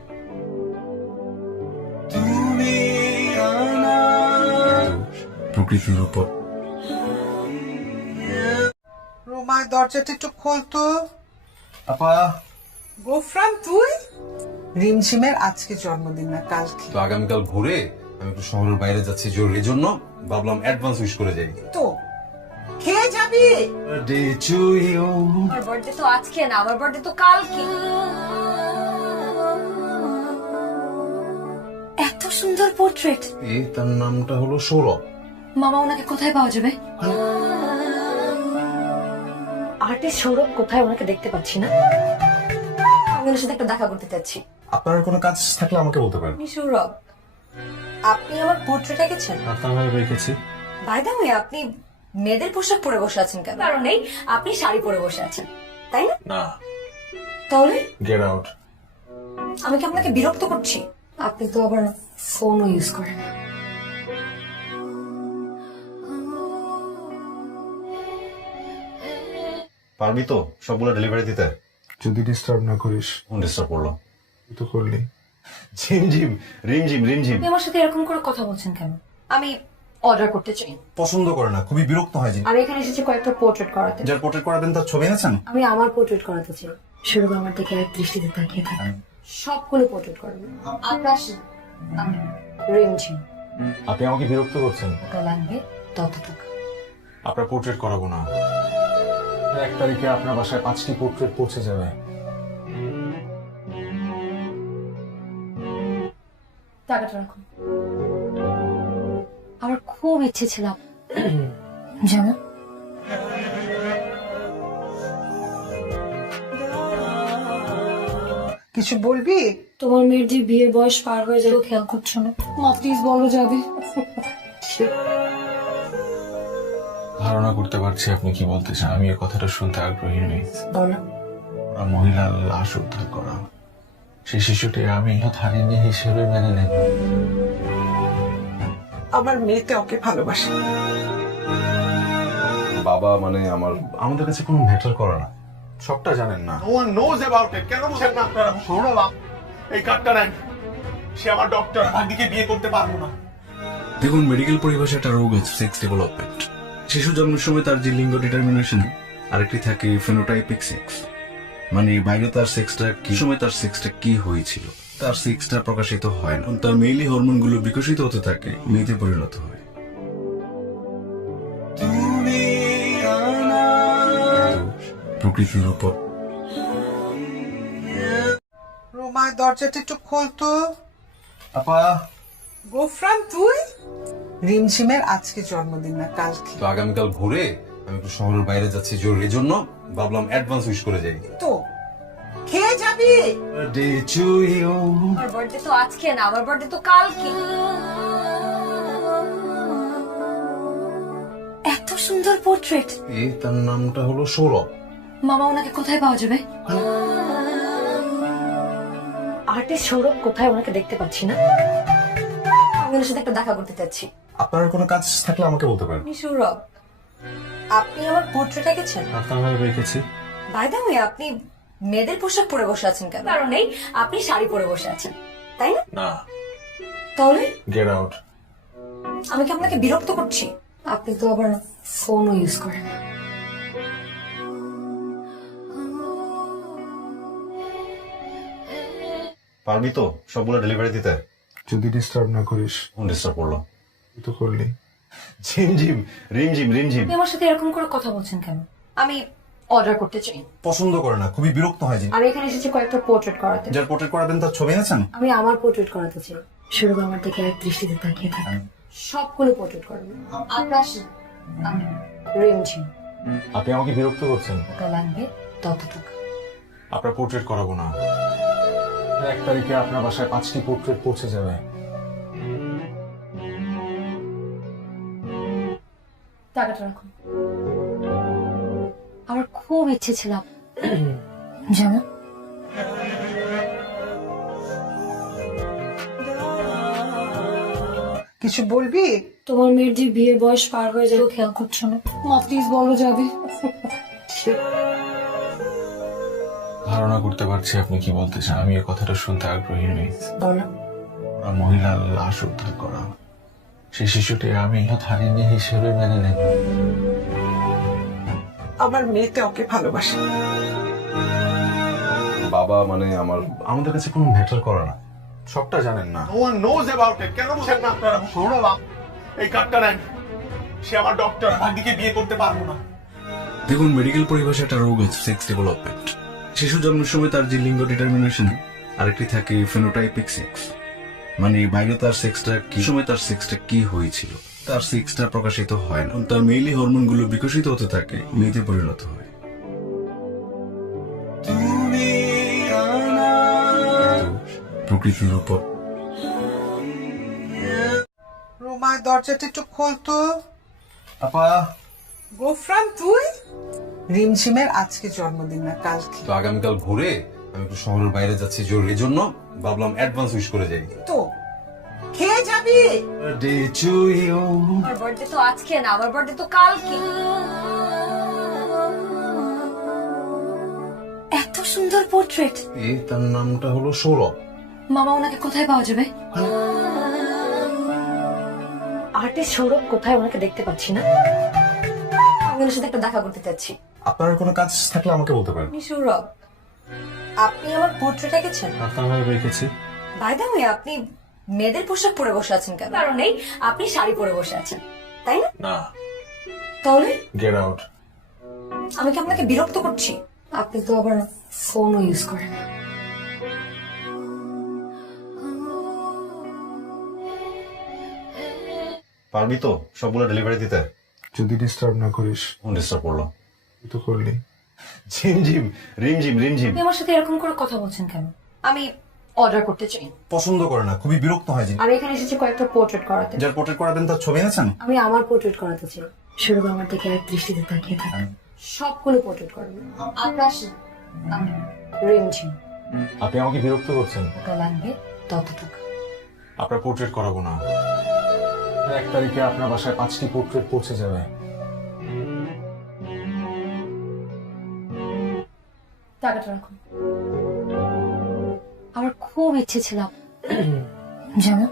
প্রকৃতির উপর রোমা দরজাটা একটু খোলতো। আপা গোফরান তুই? রিমঝিমের আজকে জন্মদিন না কালকে। তো আগামীকাল ভোরে আমি একটু শহরের বাইরে যাচ্ছি জরুরি জন্য, ভাবলাম অ্যাডভান্স উইশ করে যাই। তো খেয়ে যাবি? Birthday to you. আমার বার্থডে তো আজকে না, আমার বার্থডে তো কালকে। এত সুন্দর পোর্ট্রেট। তার নামটা হলো সৌরভ। মামা ওনাকে কোথায় পাওয়া যাবে? আর্টিস্ট সৌরভ কোথায়? ওনাকে দেখতে পাচ্ছি না। আমি ওনার সাথে একটা দেখা করতে চাচ্ছি। আপনার কোনো কাজ থাকলে আমাকে বলতে পারেন। আপনি সৌরভ, আপনি আমার পোর্ট্রেট এঁকেছেন? আপনার রেখেছি। বাই দ্য ওয়ে, আপনি মেয়েদের পোশাক পরে বসে আছেন কেন? কারণ নেই, আপনি শাড়ি পরে বসে আছেন, তাই না? না, তাহলে গেট আউট। আমি কি আপনাকে বিরক্ত করছি? আপনি তো আবার ফোনও ইউজ করেন। পারবি তো সবগুলো ডেলিভারি দিতে? যদি ডিস্টার্ব না করিস। কোন ডিস্টার্ব করলো? তুই তো করলি। ঝিমঝিম রিমঝিম রিমঝিম আপনি আমার সাথে এরকম করে কথা বলছেন কেন? আমি অর্ডার করতে চাই। পছন্দ করে না, খুবই বিরক্ত হয়। আমি এখানে এসেছি কয়েকটা পোর্ট্রেট করাতে। যার পোর্ট্রেট করাবেন তার ছবি এনেছেন? আমি আমার পোর্ট্রেট করাতে চাই। শুরু আমার দিকে এক দৃষ্টিতে তাকিয়ে থাকেন। সবগুলো পোর্ট্রেট করবো। আকাশ না, আমি রিমঝিম। আপনি আমাকে বিরক্ত করছেন। টাকা লাগবে তত টাকা। আপনার পোর্ট্রেট করাবো না। 1 তারিখে আপনার বাসায় 5টি পোর্ট্রেট পৌঁছে যাবে। টাকাটা রাখুন। আমার খুব ইচ্ছে ছিল যেমন কিছু বলবি? তোমার মেয়ের যে বিয়ের বয়স পার হয়ে যাবে খেয়াল করছো না? মা প্লিজ বলো যাবে। ধারণা করতে পারছি আপনি কি বলতে চান। আমি এই কথাটা শুনতে আগ্রহী নই। বলো। ওরা মহিলার লাশ উদ্ধার করা, সেই শিশুটি আমি হারিয়ে হিসেবে মেনে নেব। আমার মেয়েতে ওকে ভালোবাসে। বাবা মানে আমাদের কাছে কোনো ম্যাটার করে না। সবটা জানেন না। No one knows about it. কেন বুঝেন না আপনারা? সৌরভ, এই কার্ডটা নেন। সে আমার ডক্টর, ভাগ্নিকে বিয়ে করতে পারবো না। দেখুন, মেডিকেল পরিভাষায় একটা রোগ আছে সেক্স ডেভেলপমেন্ট। শিশু জন্মের সময় তার যে লিঙ্গ ডিটারমিনেশন, আরেকটি থাকে ফেনোটাইপিক সেক্স, মানে বাইরে তার সেক্সটা কি সময় তার সেক্সটা কি হয়েছিল, তার সেক্সটা প্রকাশিত হয় না। তার মেইলি হরমোনগুলো বিকশিত হতে থাকে, মেয়েতে পরিণত হয়। প্রকৃতির উপর রোমা দরজাটা একটু খোলতো। আপা গোফরান তুই? রিমঝিমের আজকে জন্মদিন না কালকে। তো আগামীকাল ভোরে আমি একটু শহরের বাইরে যাচ্ছি জরুরি জন্য, ভাবলাম অ্যাডভান্স উইশ করে যাই। তো খেয়ে যাবি? Birthday to you. আমার বার্থডে তো আজকে না, আমার বার্থডে তো কালকে। এত সুন্দর পোর্ট্রেট। এই তার নামটা হলো সৌরভ। মামা, ওনাকে কোথায় পাওয়া যাবে? আর্টিস্ট সৌরভ কোথায়? ওনাকে দেখতে পাচ্ছি না। আমি ওনার সাথে একটা দেখা করতে চাচ্ছি। আপনার কোনো কাজ থাকলে আমাকে বলতে পারেন। আপনি সৌরভ, আপনি আমার পোর্ট্রেট এঁকেছেন? আপনার রেখেছি। বাই দ্য ওয়ে, আপনি মেয়েদের পোশাক পরে বসে আছেন কেন? কারণ নেই, আপনি শাড়ি পরে বসে আছেন, তাই না? না, তাহলে গেট আউট। আমি কি আপনাকে বিরক্ত করছি? আপনি তো আবার ফোনও ইউজ করেন। পারবি তো সবগুলো ডেলিভারি দিতে? যদি ডিস্টার্ব না করিস। ডিস্টার্ব করলাম। তুই তো করলি। ঝিমঝিম রিমঝিম রিমঝিম। আপনি আমার সাথে এরকম করে কথা বলছেন কেন? আমি অর্ডার করতে চাই। পছন্দ করে না, খুবই বিরক্ত হয়। আমি এখানে এসেছি কয়েকটা পোর্ট্রেট করাতে। যার পোর্ট্রেট করাবেন তার ছবি এনেছেন? আমি আমার পোর্ট্রেট করাতে চাই। শুরু আমার দিকে এক দৃষ্টিতে তাকিয়ে থাকে। সবগুলো পোর্ট্রেট করবো। আকাশ না, আমি রিমঝিম। আপনি আমাকে বিরক্ত করছেন। টাকা লাগবে ততটুকু। আপনার পোর্ট্রেট করাবো না। 1 তারিখে আপনার বাসায় 5টি পোর্ট্রেট পৌঁছে যাবে। টাকাটা রাখুন। আমার খুব ইচ্ছে ছিল যেমন কিছু বলবি? তোমার মেয়ের যে বিয়ের বয়স পার হয়ে যাবে খেয়াল করছো না? মা প্লিজ বলো যাবে। ধারণা করতে পারছি আপনি কি বলতে চান। আমি এই কথাটা শুনতে আগ্রহী নই। বলো। ওরা মহিলার লাশ উদ্ধার করা, সেই শিশুটি আমি হারিনি হিসেবে মেনে নেব। আমার মেয়েতে ওকে ভালোবাসে। বাবা মানে আমাদের কাছে কোনো ম্যাটার করে না। সবটা জানেন না। No one knows about it. কেন বুঝেন না আপনারা? সৌরভ, এই কার্ডটা নেন। সে আমার ডক্টর, ভাগ্নিকে বিয়ে করতে পারবো না। দেখুন, মেডিকেল পরিভাষায় একটা রোগ আছে সেক্স ডেভেলপমেন্ট। শিশু জন্মের সময় তার যে লিঙ্গ ডিটারমিনেশন, আরেকটি থাকে ফেনোটাইপিক সেক্স, মানে বাইরে তার সেক্সটা কি সময় তার সেক্সটা কি হয়েছিল, তার সেক্সটা প্রকাশিত হয় না। তার মেইলি হরমোনগুলো বিকশিত হতে থাকে, মেয়েতে পরিণত হয়। প্রকৃতির উপর রুমা, দরজাটা একটু খোলতো। আপা গোফরান, তুই? রিমঝিমের আজকে জন্মদিন না কালকে। তো আগামীকাল ভোরে আমি একটু শহরের বাইরে যাচ্ছি জরুরি জন্য, ভাবলাম অ্যাডভান্স উইশ করে যাই। তো খেয়ে যাবি? Birthday to you. আমার বার্থডে তো আজকে না, আমার বার্থডে তো কালকে। এত সুন্দর পোর্ট্রেট। এই তার নামটা হলো সৌরভ। মামা, ওনাকে কোথায় পাওয়া যাবে? আর্টিস্ট সৌরভ কোথায়? ওনাকে দেখতে পাচ্ছি না। আমি ওনার সাথে একটা দেখা করতে চাচ্ছি। আপনার কোনো কাজ থাকলে আমাকে বলতে পারেন। আপনি সৌরভ, আপনি আমার পোর্ট্রেট এঁকেছেন? আপনার রেখেছি। বাই দ্য ওয়ে, আপনি মেয়েদের পোশাক পরে বসে আছেন কেন? কারণ নেই, আপনি শাড়ি পরে বসে আছেন, তাই না? না, তাহলে গেট আউট। আমি কি আপনাকে বিরক্ত করছি? আপনি তো আবার ফোনও ইউজ করেন। পারবি তো সবগুলো ডেলিভারি দিতে? যদি ডিস্টার্ব না করিস। ডিস্টার্ব করলাম। তুই তো করলি। ঝিমঝিম রিমঝিম রিমঝিম। আপনি আমার সাথে এরকম করে কথা বলছেন কেন? আমি অর্ডার করতে চাই। পছন্দ করে না, খুবই বিরক্ত হয়। আমি এখানে এসেছি কয়েকটা পোর্ট্রেট করাতে। যার পোর্ট্রেট করাবেন তার ছবি এনেছেন? আমি আমার পোর্ট্রেট করাতে চাই। শুরু আমার দিকে এক দৃষ্টিতে তাকিয়ে থাকে। সবগুলো পোর্ট্রেট করবো। আকাশ না, আমি রিমঝিম। আপনি আমাকে বিরক্ত করছেন। টাকা লাগবে ততটুকু। আপনার পোর্ট্রেট করাবো না। 1 তারিখে আপনার বাসায় 5টি পোর্ট্রেট পৌঁছে যাবে। টাকাটা রাখুন। আমার খুব ইচ্ছে ছিল যেমন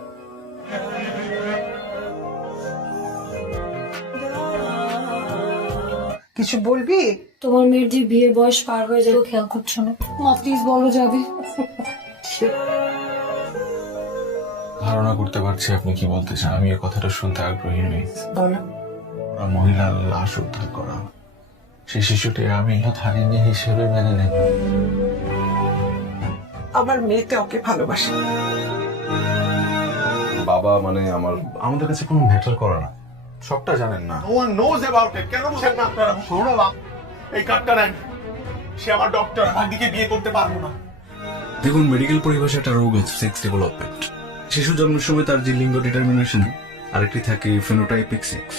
কিছু বলবি? তোমার মেয়ের যে বিয়ের বয়স পার হয়ে যাবে খেয়াল করছো না? মা প্লিজ বলো যাবে। ধারণা করতে পারছি আপনি কি বলতে চান। আমি এই কথাটা শুনতে আগ্রহী নই। বলো। ওরা মহিলার লাশ উদ্ধার করা, সেই শিশুটি আমি হারিনি হিসেবে মেনে নেব। আমার মেয়েতে ওকে ভালোবাসে। বাবা মানে আমাদের কাছে কোনো ম্যাটার করে না। সবটা জানেন না। No one knows about it. কেন বুঝেন না আপনারা? সৌরভ, এই কার্ডটা নেন। সে আমার ডক্টর, ভাগ্নিকে বিয়ে করতে পারবো না। দেখুন, মেডিকেল পরিভাষায় একটা রোগ আছে সেক্স ডেভেলপমেন্ট। শিশু জন্মের সময় তার যে লিঙ্গ ডিটারমিনেশন, আরেকটি থাকে ফেনোটাইপিক সেক্স,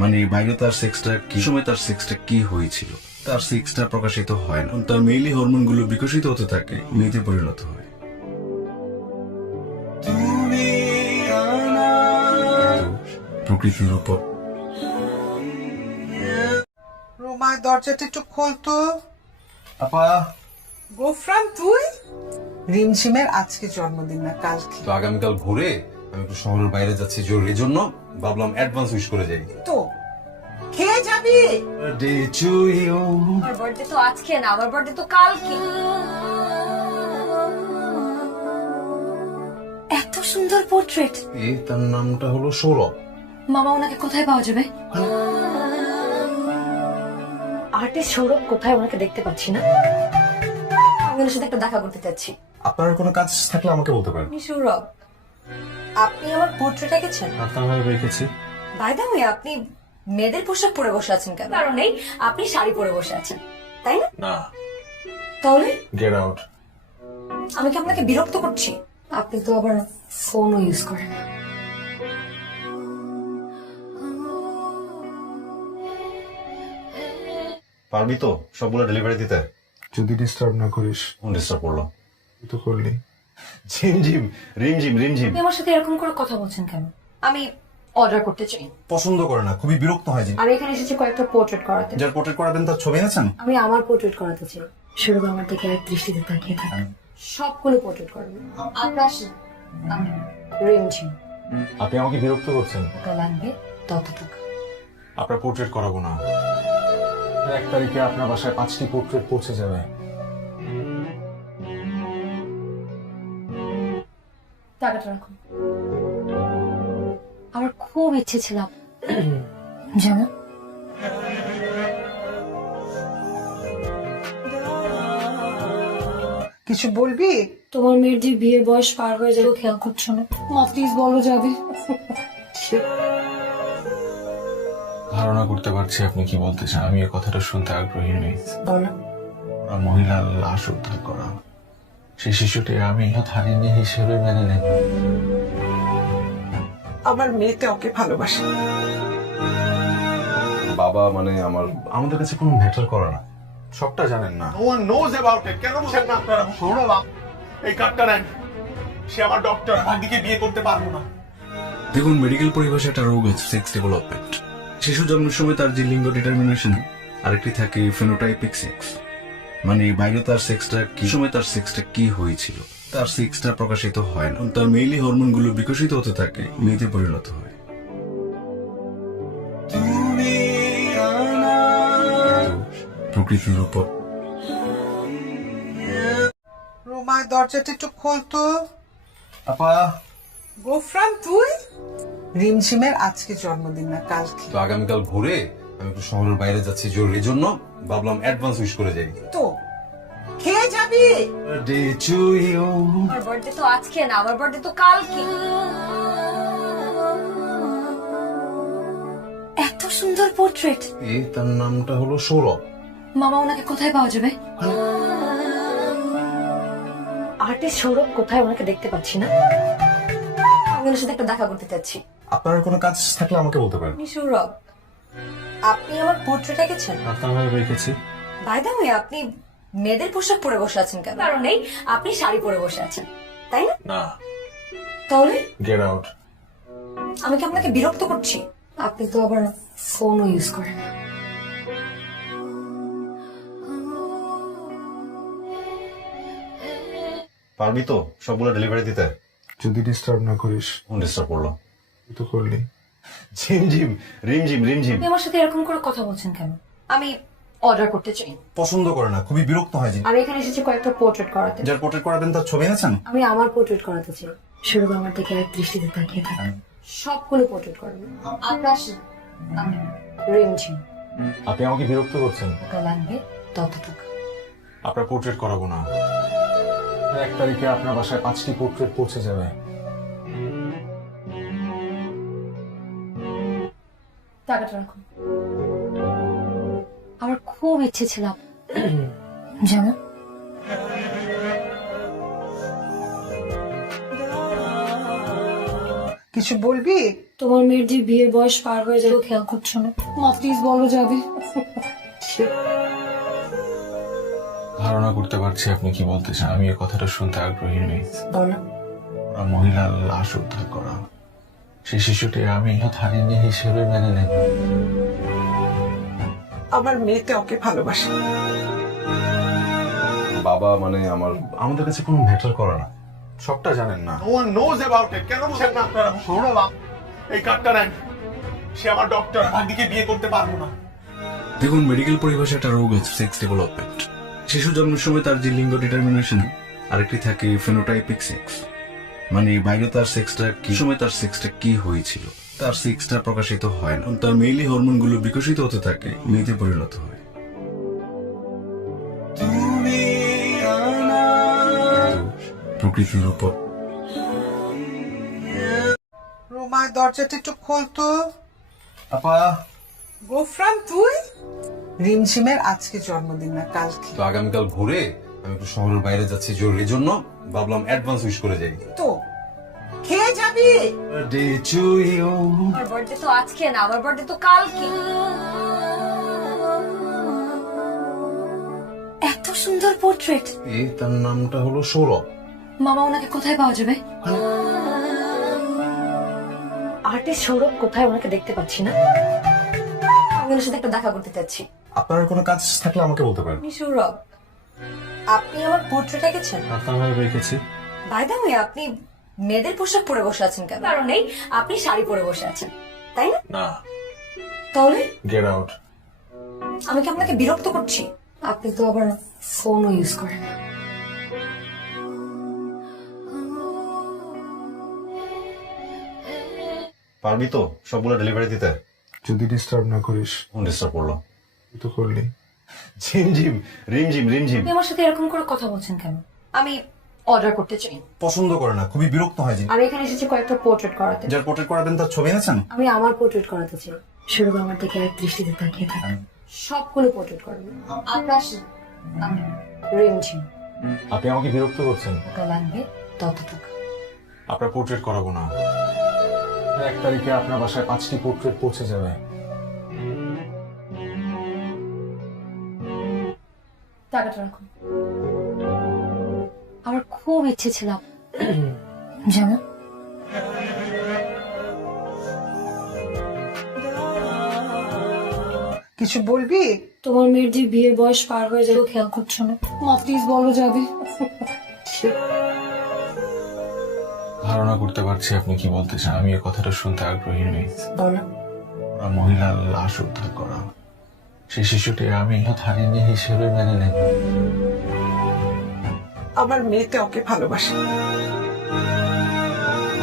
মানে বাইরে তার সেক্সটা কি সময় তার সেক্সটা কি হয়েছিল, তার সেক্সটা প্রকাশিত হয় না। তার মেইলি হরমোনগুলো বিকশিত হতে থাকে, মেয়েতে পরিণত হয়। প্রকৃতির উপর রোমা, দরজাটা একটু খোলতো। আপা, গোফরান তুই? রিমঝিমের আজকে জন্মদিন না কালকে। তো আগামীকাল ভোরে আমি একটু শহরের বাইরে যাচ্ছি জরুরি জন্য, ভাবলাম অ্যাডভান্স উইশ করে যাই। তো খেয়ে যাবি? Birthday to you. আমার বার্থডে তো আজকে না, আমার বার্থডে তো কালকে। এত সুন্দর পোর্ট্রেট। তার নামটা হলো সৌরভ। মামা, ওনাকে কোথায় পাওয়া যাবে? আর্টিস্ট সৌরভ কোথায়? ওনাকে দেখতে পাচ্ছি না। আমি ওনার সাথে একটা দেখা করতে চাচ্ছি। আপনার কোনো কাজ থাকলে আমাকে বলতে পারেন। আপনি সৌরভ, আপনি আমার পোর্ট্রেট এঁকেছেন? আপনার রেখেছি। বাই দ্য ওয়ে, আপনি মেয়েদের পোশাক পরে বসে আছেন কেন? কারণ নেই, আপনি শাড়ি পরে বসে আছেন, তাই না? না, তাহলে গেট আউট। আমি কি আপনাকে বিরক্ত করছি? আপনি তো আবার ফোনও ইউজ করেন। পারবি তো সবগুলো ডেলিভারি দিতে? যদি ডিস্টার্ব না করিস। কোন ডিস্টার্ব করলো? তো করলি। ঝিমঝিম, রিমঝিম, রিমঝিম। আপনি আমার সাথে এরকম করে কথা বলছেন কেন? আমি অর্ডার করতে চাই। পছন্দ করে না, খুবই বিরক্ত হয়। আমি এখানে এসেছি কয়েকটা পোর্ট্রেট করাতে। যার পোর্ট্রেট করাবেন তার ছবি এনেছেন? আমি আমার পোর্ট্রেট করাতে চাই। সৌরভ আমার দিকে এক দৃষ্টিতে তাকিয়ে থাকে। সবগুলো পোর্ট্রেট করবো। আকাশ না, আমি রিমঝিম। আপনি আমাকে বিরক্ত করছেন। টাকা লাগবে তত টাকা। আপনার পোর্ট্রেট করাবো না। 1 তারিখে আপনার বাসায় 5টি পোর্ট্রেট পৌঁছে যাবে। টাকাটা রাখুন। আমার খুব ইচ্ছে ছিল জানো, কিছু বলবি? তোমার মেয়ের যে বিয়ের বয়স পার হয়ে যাবে খেয়াল করছো না? মা প্লিজ বলো যাবে। ধারণা করতে পারছি আপনি কি বলতে চান। আমি এই কথাটা শুনতে আগ্রহী নই। বলো। ওরা মহিলার লাশ উদ্ধার করা, সেই শিশুটি আমি হারিয়ে হিসেবে মেনে নেব। আমার মেয়েটা ওকে ভালোবাসে। বাবা মানে আমাদের কাছে কোনো ম্যাটার করে না। সবটা জানেন না। No one knows about it. কেন বুঝেন না আপনারা? সৌরভ, এই কার্ডটা নেন। সে আমার ডক্টর, ভাগ্নিকে বিয়ে করতে পারবো না। দেখুন, মেডিকেল পরিভাষায় একটা রোগ আছে সেক্স ডেভেলপমেন্ট। শিশু জন্মের সময় তার যে লিঙ্গ ডিটারমিনেশন, আরেকটি থাকে ফেনোটাইপিক সেক্স, মানে বাইরে তার সেক্সটা কি সময় তার সেক্সটা কি হয়েছিল, তার সেক্সটা প্রকাশিত হয় না। তার মেইলি হরমোনগুলো বিকশিত হতে থাকে, মেয়েতে পরিণত হয়। প্রকৃতির উপর রোমা, দরজাটা একটু খোলতো। আপা, গোফরান তুই? রিমঝিমের আজকে জন্মদিন না কালকে। তো আগামীকাল ভোরে আমি একটু শহরের বাইরে যাচ্ছি জরুরি জন্য, ভাবলাম অ্যাডভান্স উইশ করে যাই। তো খেয়ে যাবি? Birthday to you. আমার বার্থডে তো আজকে না, আমার বার্থডে তো কালকে। এত সুন্দর পোর্ট্রেট। তার নামটা হলো সৌরভ। মামা, ওনাকে কোথায় পাওয়া যাবে? আর্টিস্ট সৌরভ কোথায়? ওনাকে দেখতে পাচ্ছি না। আমি ওনার সাথে একটা দেখা করতে চাচ্ছি। আপনার কোনো কাজ থাকলে আমাকে বলতে পারেন। আপনি সৌরভ, আপনি আমার পোর্ট্রেট এঁকেছেন? আপনার রেখেছি। বাই দ্য ওয়ে, আপনি মেয়েদের পোশাক পরে বসে আছেন কেন? কারণ নেই, আপনি শাড়ি পরে বসে আছেন, তাই না? না, তাহলে গেট আউট। আমি কি আপনাকে বিরক্ত করছি? আপনি তো আবার ফোনও ইউজ করেন। পারবি তো সবগুলো ডেলিভারি দিতে? যদি ডিস্টার্ব না করিস। কোন ডিস্টার্ব করলো? তো করলি। ঝিমঝিম, রিমঝিম, রিমঝিম। আপনি আমার সাথে এরকম করে কথা বলছেন কেন? আমি অর্ডার করতে চাই। পছন্দ করে না, খুবই বিরক্ত হয়। আমি এখানে এসেছি কয়েকটা পোর্ট্রেট করাতে। যার পোর্ট্রেট করাবেন তার ছবি এনেছেন? আমি আমার পোর্ট্রেট করাতে চাই। সৌরভ আমার দিকে এক দৃষ্টিতে তাকিয়ে থাকে। সবগুলো পোর্ট্রেট করবো। আকাশ না, আমি রিমঝিম। আপনি আমাকে বিরক্ত করছেন। টাকা লাগবে তত টাকা। আপনার পোর্ট্রেট করাবো না। 1 তারিখে আপনার বাসায় 5টি পোর্ট্রেট পৌঁছে যাবে। টাকাটা রাখুন। আমার খুব ইচ্ছে ছিল যেমন কিছু বলবি? তোমার মেয়ের যে বিয়ের বয়স পার হয়ে যাবে খেয়াল করছো না। মা প্লিজ বলো যাবে। ধারণা করতে পারছি আপনি কি বলতে চান। আমি এই কথাটা শুনতে আগ্রহী নই। বলো। ওরা মহিলার লাশ উদ্ধার করা, সেই শিশুটি আমি হারিয়ে হিসেবে মেনে নেব। আমার মেয়েটা ওকে ভালোবাসে। বাবা মানে আমাদের কাছে কোনো ম্যাটার করে না। সবটা জানেন না। No one knows about it. কেন বুঝেন না আপনারা? শোনো বাপ, এই কার্ডটা নেন। সে আমার ডক্টর, ভাগ্নিকে বিয়ে করতে পারবো না। দেখুন, মেডিকেল পরিভাষায় একটা রোগ আছে সেক্স ডেভেলপমেন্ট। শিশু জন্মের সময় তার যে লিঙ্গ ডিটারমিনেশন, আরেকটি থাকে ফেনোটাইপিক সেক্স, মানে বাইরে তার সেক্সটা কি সময় তার সেক্সটা কি হয়েছিল, তার সেক্সটা প্রকাশিত হয় না। তার মেইলি হরমোনগুলো বিকশিত হতে থাকে, মেয়েতে পরিণত হয়। প্রকৃতির উপর রোমা, দরজাটা একটু খোলতো। আপা, গোফরান তুই? রিমঝিমের আজকে জন্মদিন না কালকে। তো আগামীকাল ভোরে আমি একটু শহরের বাইরে যাচ্ছি জরুরি জন্য, ভাবলাম অ্যাডভান্স উইশ করে যাই। তো খেয়ে যাবি? Day to you. আমার বার্থডে তো আজকে না, আমার বার্থডে তো কালকে। এত সুন্দর পোর্ট্রেট। তার নামটা হলো সৌরভ। মামা, ওনাকে কোথায় পাওয়া যাবে? আর্টিস্ট সৌরভ কোথায়? ওনাকে দেখতে পাচ্ছি না। আমি ওনার সাথে একটা দেখা করতে চাচ্ছি। আপনার কোনো কাজ থাকলে আমাকে বলতে পারেন। আপনি সৌরভ, আপনি আমার পোর্ট্রেট এঁকেছেন? আপনার রেখেছি। বাই দ্য ওয়ে, আপনি মেয়েদের পোশাক পরে বসে আছেন কেন? কারণ নেই, আপনি শাড়ি পরে বসে আছেন, তাই না? না, তাহলে গেট আউট। আমি কি আপনাকে বিরক্ত করছি? আপনি তো আবার ফোনও ইউজ করেন। পারবি তো সবগুলো ডেলিভারি দিতে? যদি ডিস্টার্ব না করিস। কোন ডিস্টার্ব করলো? তুই তো করলি। ঝিমঝিম, রিমঝিম, রিমঝিম। আপনি আমার সাথে এরকম করে কথা বলছেন কেন? আমি অর্ডার করতে চাই। পছন্দ করে না, খুবই বিরক্ত হয়। আমি এখানে এসেছি কয়েকটা পোর্ট্রেট করাতে। যার পোর্ট্রেট করাবেন তার ছবি এনেছেন? আমি আমার পোর্ট্রেট করাতে চাই। শুরু আমার দিকে এক দৃষ্টিতে তাকিয়ে থাকে। সবগুলো পোর্ট্রেট করবো। আকাশ না, আমি রিমঝিম। আপনি আমাকে বিরক্ত করছেন। টাকা লাগবে ততটুকু। আপনার পোর্ট্রেট করাবো না। 1 তারিখে আপনার বাসায় 5টি পোর্ট্রেট পৌঁছে যাবে। টাকাটা রাখুন। আমার খুব ইচ্ছে ছিল যেমন কিছু বলবি? তোমার মেয়ের যে বিয়ের বয়স পার হয়ে যাবে খেয়াল করছো না। মা প্লিজ বলো যাবে। ধারণা করতে পারছি আপনি কি বলতে চান। আমি এই কথাটা শুনতে আগ্রহী নই। বলো। ওরা মহিলার লাশ উদ্ধার করা, সেই শিশুটি আমি হারিয়ে হিসেবে মেনে নেব। আমার মেয়েটা ওকে ভালোবাসে।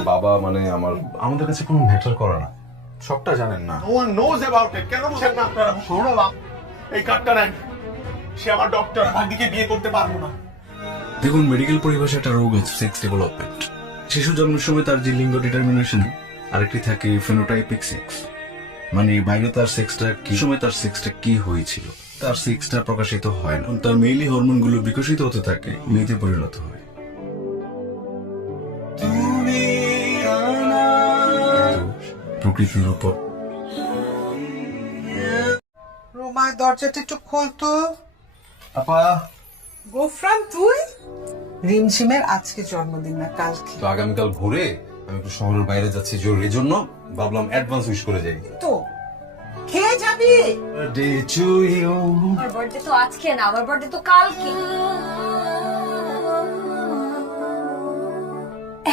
বাবা মানে আমাদের কাছে কোনো ম্যাটার করে না। সবটা জানেন না। No one knows about it. কেন বুঝেন না আপনারা? শোনো বাপ, এই কার্ডটা নেন। সে আমার ডক্টর, ভাগ্নিকে বিয়ে করতে পারবো না। দেখুন, মেডিকেল পরিভাষায় একটা রোগ আছে সেক্স ডেভেলপমেন্ট। শিশু জন্মের সময় তার যে লিঙ্গ ডিটারমিনেশন, আরেকটি থাকে ফেনোটাইপিক সেক্স, মানে বাইরে তার সেক্সটা কি সময় তার সেক্সটা কি হয়েছিল, তার সেক্সটা প্রকাশিত হয় না। তার মেইলি হরমোনগুলো বিকশিত হতে থাকে, মেয়েতে পরিণত হয়। প্রকৃতির উপর রোমা, দরজাটা একটু খোলতো। আপা, গোফরান তুই? রিমঝিমের আজকে জন্মদিন না কালকে। তো আগামীকাল ভোরে আমি একটু শহরের বাইরে যাচ্ছি জরুরি জন্য, ভাবলাম অ্যাডভান্স উইশ করে যাই। তো খেয়ে যাবি? Day to you. আমার বার্থডে তো আজকে না, আমার বার্থডে তো কালকে।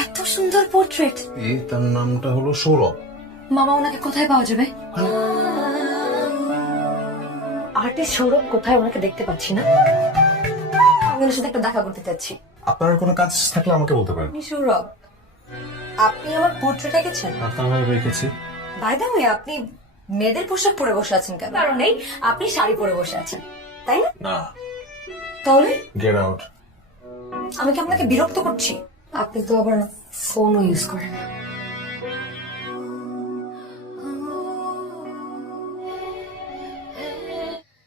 এত সুন্দর পোর্ট্রেট। তার নামটা হলো সৌরভ। মামা, ওনাকে কোথায় পাওয়া যাবে? আর্টিস্ট সৌরভ কোথায়? ওনাকে দেখতে পাচ্ছি না। আমি ওনার সাথে একটা দেখা করতে চাচ্ছি। আপনার কোনো কাজ থাকলে আমাকে বলতে পারেন। আপনি সৌরভ, আপনি আমার পোর্ট্রেট এঁকেছেন? আপনার রেখেছি। বাই দ্য ওয়ে, আপনি মেয়েদের পোশাক পরে বসে আছেন কেন? কারণ নেই, আপনি শাড়ি পরে বসে আছেন, তাই না? না, তাহলে গেট আউট। আমি কি আপনাকে বিরক্ত করছি? আপনি তো আবার ফোনও ইউজ করেন।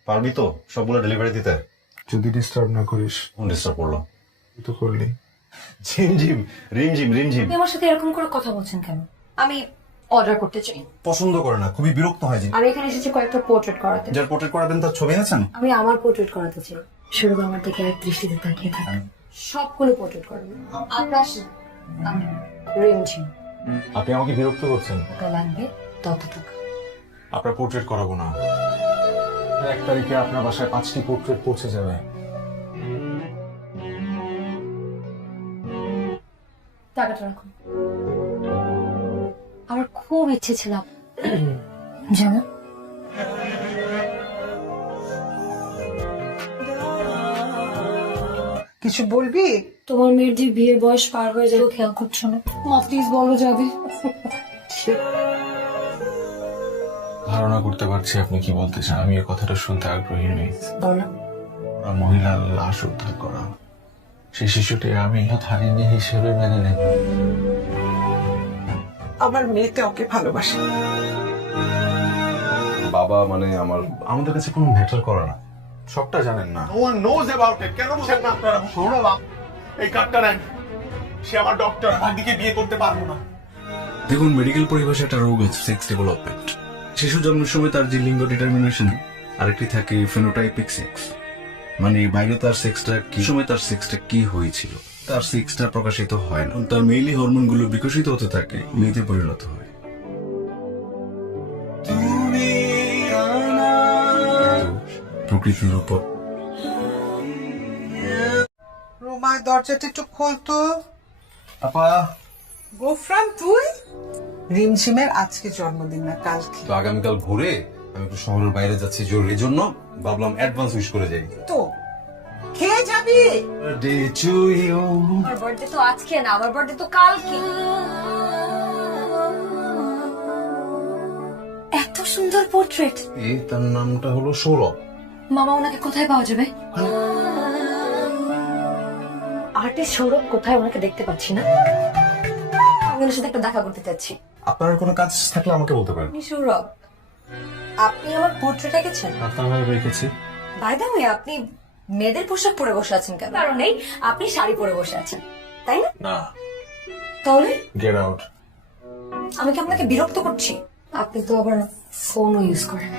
পারবি তো সবগুলো ডেলিভারি দিতে? যদি ডিস্টার্ব না করিস। কোন ডিস্টার্ব করলাম? তুই তো করলি। ঝিমঝিম রিমঝিম রিমঝিম আপনি আমার সাথে এরকম করে কথা বলছেন কেন? আমি অর্ডার করতে চাই। পছন্দ করে না, খুবই বিরক্ত হয়। আমি এখানে এসেছি কয়েকটা পোর্ট্রেট করাতে। যার পোর্ট্রেট করাবেন তার ছবি এনেছেন? আমি আমার পোর্ট্রেট করাতে চাই। শুরু আমার দিকে এক দৃষ্টিতে তাকিয়ে থাকেন। সবগুলো পোর্ট্রেট করবো। আকাশ না, আমি রিমঝিম। আপনি আমাকে বিরক্ত করছেন। টাকা লাগবে তত টাকা। আপনার পোর্ট্রেট করাবো না। 1 তারিখে আপনার বাসায় 5টি পোর্ট্রেট পৌঁছে যাবে। টাকাটা রাখুন। আমার খুব ইচ্ছে ছিল যেমন কিছু বলবি? তোমার মেয়ের যে বিয়ের বয়স পার হয়ে যাবে খেয়াল করছো না? মা প্লিজ বলো যাবে। ধারণা করতে পারছি আপনি কি বলতে চান। আমি এই কথাটা শুনতে আগ্রহী নই। বলো। ওরা মহিলার লাশ উদ্ধার করা, সেই শিশুটি আমি হারিনি হিসেবে মেনে নেব। আমার মেয়েতে ওকে ভালোবাসে। বাবা মানে আমাদের কাছে কোনো ম্যাটার করে না। সবটা জানেন না। No one knows about it. কেন বুঝেন না আপনারা? শোনো বাপ, এই কার্ডটা নেন। সে আমার ডক্টর, ভাগ্নিকে বিয়ে করতে পারবো না। দেখুন, মেডিকেল পরিভাষায় একটা রোগ আছে সেক্স ডেভেলপমেন্ট। শিশু জন্মের সময় তার যে লিঙ্গ ডিটারমিনেশন, আরেকটি থাকে ফেনোটাইপিক সেক্স, মানে বাইরে তার সেক্সটা কি সময় তার সেক্সটা কি হয়েছিল, তার সেক্সটা প্রকাশিত হয় না। তার মেইলি হরমোনগুলো বিকশিত হতে থাকে, মেয়েতে পরিণত হয়। প্রকৃতির উপর রোমা দরজাটা একটু খোলতো। আপা গোফরান তুই? রিমঝিমের আজকে জন্মদিন না কালকে। তো আগামীকাল ভোরে আমি একটু শহরের বাইরে যাচ্ছি জরুরি জন্য, ভাবলাম অ্যাডভান্স উইশ করে যাই। তো খেয়ে যাবি? Birthday to you. আমার বার্থডে তো আজকে না, আমার বার্থডে তো কালকে। এত সুন্দর পোর্ট্রেট। তার নামটা হলো সৌরভ। মামা, ওনাকে কোথায় পাওয়া যাবে? আর্টিস্ট সৌরভ কোথায়? ওনাকে দেখতে পাচ্ছি না। আমি ওনার সাথে একটা দেখা করতে চাচ্ছি। আপনার কোনো কাজ থাকলে আমাকে বলতে পারেন। আপনি সৌরভ, আপনি আমার পোর্ট্রেট এঁকেছেন? আপনার রেখেছি। বাই দ্য ওয়ে, আপনি মেয়েদের পোশাক পরে বসে আছেন কেন? কারণ নেই, আপনি শাড়ি পরে বসে আছেন, তাই না? না, তাহলে গেট আউট। আমি কি আপনাকে বিরক্ত করছি? আপনি তো আবার ফোনও ইউজ করেন।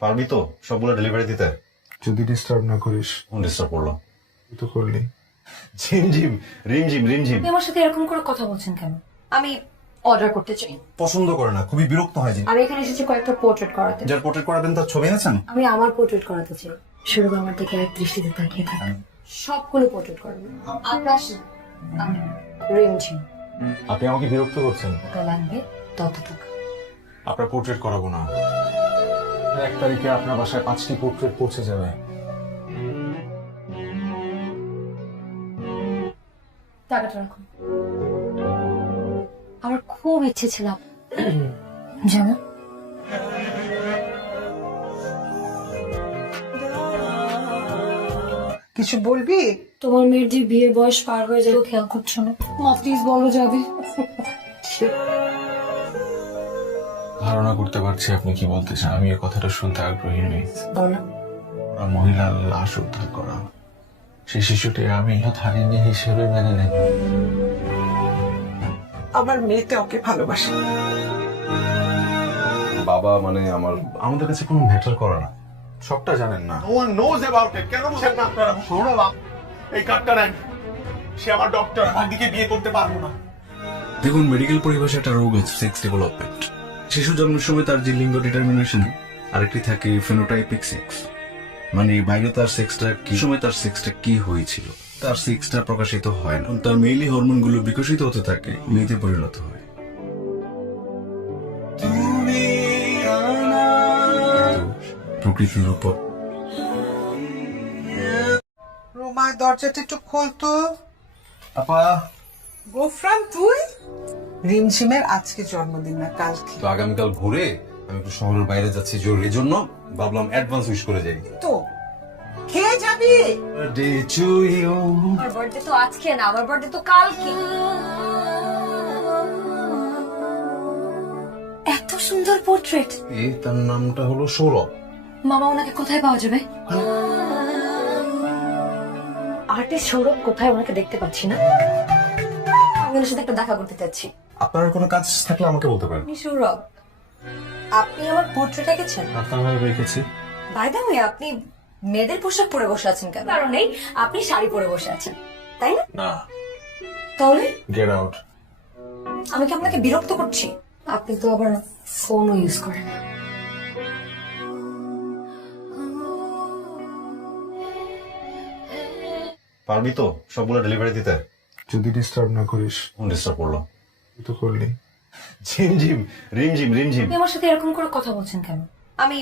পারবি তো সবগুলো ডেলিভারি দিতে? যদি ডিস্টার্ব না করিস। কোন ডিস্টার্ব করলাম? তুই তো করলি। ঝিমঝিম রিমঝিম রিমঝিম আপনি আমার সাথে এরকম করে কথা বলছেন কেন? আমি অর্ডার করতে চাই। পছন্দ করে না, খুবই বিরক্ত হয়। আমি এখানে এসেছি কয়েকটা পোর্ট্রেট করাতে। যার পোর্ট্রেট করাবেন তার ছবি এনেছেন? আমি আমার পোর্ট্রেট করাতে চাই। শুরু আমার দিকে এক দৃষ্টিতে তাকিয়ে থাকেন। সবগুলো পোর্ট্রেট করবো। আকাশ না, আমি রিমঝিম। আপনি আমাকে বিরক্ত করছেন। টাকা লাগবে তত টাকা। আপনার পোর্ট্রেট করাবো না। 1 তারিখে আপনার বাসায় 5টি পোর্ট্রেট পৌঁছে যাবে। টাকাটা রাখুন। আমার খুব ইচ্ছে ছিল যেমন কিছু বলবি? তোমার মেয়ের যে বিয়ের বয়স পার হয়ে যাবে খেয়াল করছো না? মা প্লিজ বলো যাবে। ধারণা করতে পারছি আপনি কি বলতে চান। আমি এই কথাটা শুনতে আগ্রহী নই। বলো। ওরা মহিলার লাশ উদ্ধার করা, সেই শিশুটি আমি হারিনি হিসেবে মেনে নেব। আমার মেয়েতে ওকে ভালোবাসে। বাবা মানে আমাদের কাছে কোনো ম্যাটার করে না। সবটা জানেন না। No one knows about it. কেন বুঝেন না আপনারা? শোনো বাপ, এই কার্ডটা নেন। সে আমার ডক্টর, ভাগ্নিকে বিয়ে করতে পারবো না। দেখুন, মেডিকেল পরিভাষায় একটা রোগ আছে সেক্স ডেভেলপমেন্ট। শিশু জন্মের সময় তার যে লিঙ্গ ডিটারমিনেশন, আরেকটি থাকে ফেনোটাইপিক সেক্স, মানে বাইরে তার সেক্সটা কি সময় তার সেক্সটা কি হয়েছিল, তার সেক্সটা প্রকাশিত হয় না। তার মেইলি হরমোনগুলো বিকশিত হতে থাকে, মেয়েতে পরিণত হয়। প্রকৃতির উপর রোমা দরজাটা একটু খোলতো। আপা গোফরান তুই? রিমঝিমের আজকে জন্মদিন না কালকে। তো আগামীকাল ভোরে আমি একটু শহরের বাইরে যাচ্ছি জরুরি জন্য, ভাবলাম অ্যাডভান্স উইশ করে যাই। তো খেয়ে যাবি? Birthday to you. আমার বার্থডে তো আজকে না, আমার বার্থডে তো কালকে। সুন্দর পোর্ট্রেট। এই তার নামটা হলো সৌরভ। মামা ওনাকে কোথায় পাওয়া যাবে? আর্টিস্ট সৌরভ কোথায়? ওনাকে দেখতে পাচ্ছি না। আমি ওনার সাথে একটা দেখা করতে চাচ্ছি। আপনার কোনো কাজ থাকলে আমাকে বলতে পারেন। আপনি সৌরভ, আপনি আমার পোর্ট্রেট এঁকেছেন? আপনার রেখেছি। বাই দ্য ওয়ে, আপনি মেয়েদের পোশাক পরে বসে আছেন কেন? কারণ নেই, আপনি শাড়ি পরে বসে আছেন, তাই না? না, তাহলে গেট আউট। আমি কি আপনাকে বিরক্ত করছি? আপনি তো আবার ফোনও ইউজ করেন। পারবি তো সবগুলো ডেলিভারি দিতে? যদি ডিস্টার্ব না করিস। কোন ডিস্টার্ব করলো? তুই তো করলি। ঝিমঝিম রিমঝিম রিমঝিম। আপনি আমার সাথে এরকম করে কথা বলছেন কেন? আমি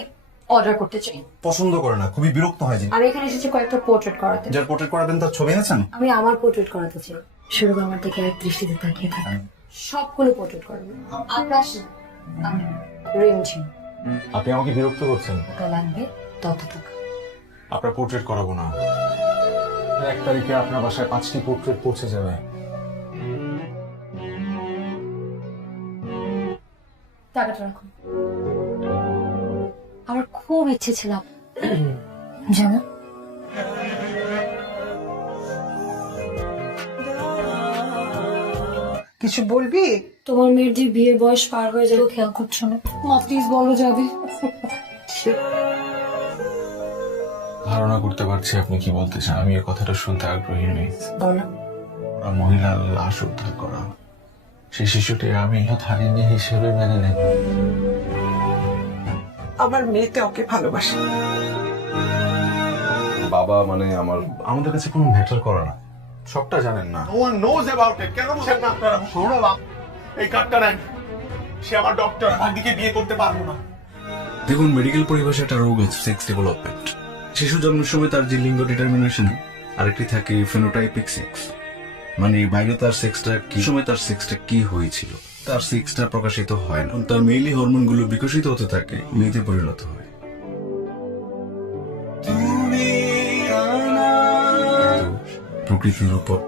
অর্ডার করতে চাই। পছন্দ করে না, খুবই বিরক্ত হয়। আমি এখানে এসেছি কয়েকটা পোর্ট্রেট করাতে। যার পোর্ট্রেট করাবেন তার ছবি এনেছেন? আমি আমার পোর্ট্রেট করাতে চাই। শুরু আমার দিকে এক দৃষ্টিতে তাকিয়ে থাকা। সবগুলো পোর্ট্রেট করবো। আকাশ না, আমি রিমঝিম। আপনি আমাকে বিরক্ত করছেন। টাকা লাগবে তত টাকা। আপনার পোর্ট্রেট করাবো না। 1 তারিখে আপনার বাসায় 5টি পোর্ট্রেট পৌঁছে যাবে। টাকাটা রাখুন। আমার খুব ইচ্ছে ছিল যেমন কিছু বলবি? তোমার মেয়ের যে বিয়ের বয়স পার হয়ে যাবে খেয়াল করছো না? মা প্লিজ বলো যাবে। ধারণা করতে পারছি আপনি কি বলতে চান। আমি এই কথাটা শুনতে আগ্রহী নই। বলো। ওরা মহিলার লাশ উদ্ধার করা, সেই শিশুটি আমি হারিয়ে হিসেবে মেনে নেব। আমার মেয়েটা ওকে ভালোবাসে। বাবা মানে আমাদের কাছে কোনো ম্যাটার করে না। সবটা জানেন না। No one knows about it. কেন বুঝেন না আপনারা? সৌরভ, এই কার্ডটা নেন। সে আমার ডক্টর, ভাগ্নিকে বিয়ে করতে পারবো না। দেখুন, মেডিকেল পরিভাষায় একটা রোগ আছে সেক্স ডেভেলপমেন্ট। শিশু জন্মের সময় তার যে লিঙ্গ ডিটারমিনেশন, আরেকটি থাকে ফেনোটাইপিক সেক্স, মানে বাইরে তার সেক্সটা কি সময় তার সেক্সটা কি হয়েছিল, তার সেক্সটা প্রকাশিত হয় না। তার মেইলি হরমোনগুলো বিকশিত হতে থাকে, মেয়েতে পরিণত হয়। প্রকৃতির উপর